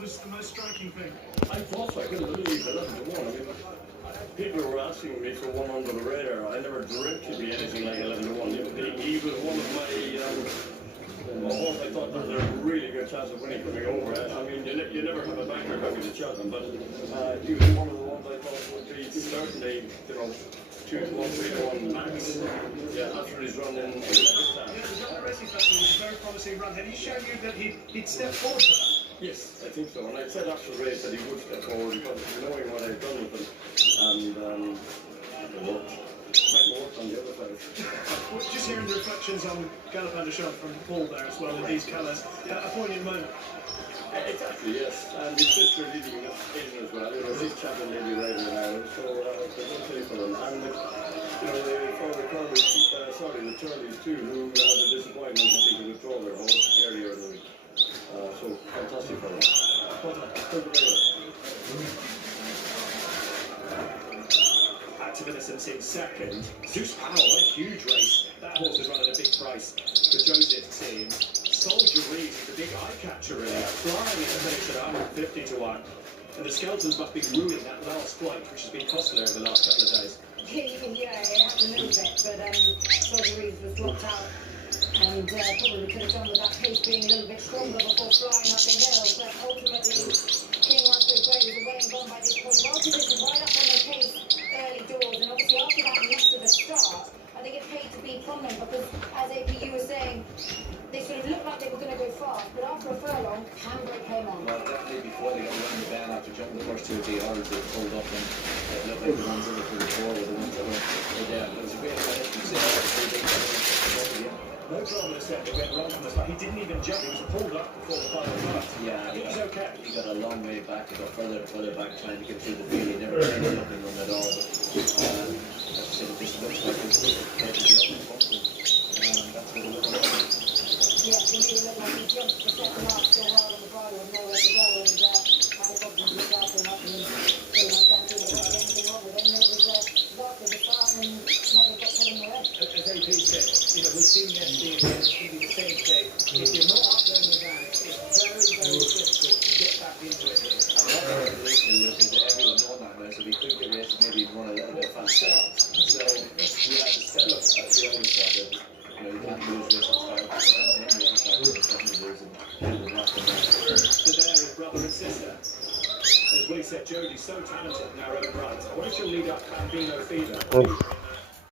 was the most striking thing? I thought so. I couldn't believe 11 to 1. I mean, people were asking me for one under the radar. I never dreamt to be anything like 11 to 1. He was one of my horse I thought had a really good chance of winning coming over. I mean, you never have a banker coming to Cheltenham, but he was one of the ones I thought would be certainly, 2 to 1, 3 to 1 max. Yeah, after his run in the time. Yeah, the Dublin Racing Festival was a very promising run. Had he shown you that he'd step forward for that? Yes, I think so. And I said after the race that he would step forward because knowing what I've done with him, and it worked. Might work on the other side. Well, just hearing the reflections on Galop and Shot from Paul there as well in these colours, a poignant moment. Exactly, yes. And his sister leading in as well. She's champion lady riding in Ireland, so there's no play for them. And for the Turleys too, who had a disappointment having to withdraw their horse earlier in the week. So fantastic for them. Well done. Thank you very much. Active Innocence in second. Zeus Powell, a huge race. That horse is running a big price for Joseph's team. Soldier Reed is a big eye catcher really. Flying at the finish at 150 to 1. And the Skeletons must be ruining that last flight, which has been costly over the last couple of days. Yeah, it happened a little bit, but Soldier Reed was dropped out. And probably could have done with that pace being a little bit stronger before flying up the hill. But ultimately, King Rascal Grey was away and gone by this point. Welcome is right up on their pace early doors. And obviously after that lead to the start, I think it paid to be from them because, as APU was saying, they sort of looked like they were going to go fast, but after a furlong, handbrake came on. Well, definitely before they got around the bend after jumping the first 2 or 3 hours, they pulled up and it looked like the ones that were before were the ones that were there. It was a great finish. You see, no drama set that went wrong from the start. He didn't even jump, he was pulled up before the final cut. yeah, It was okay. he got a long way back, he got further back trying to get through the field. He never made a looking run at all. But as I said, this looks like it's going to be up and bumping. That's what it looks like. Yeah, to me it looked like he jumped the second half so hard on the bridle and nowhere to go. And helicopters looked after him up and pretty much can't do anything wrong with him. It was after the start and never got put in the way. As AP said, we've seen the SD and it's going to be the same thing. If you're not up there in the van, it's very, very difficult to get back into it. And what we're listening with is that everyone knows that now, so we could get races maybe run a little bit faster. So we have to step up, as we always have. You can't lose this and So there is brother and sister. As Willie said, Jodie's so talented in her own right. What if she'll lead up Bambino Fever?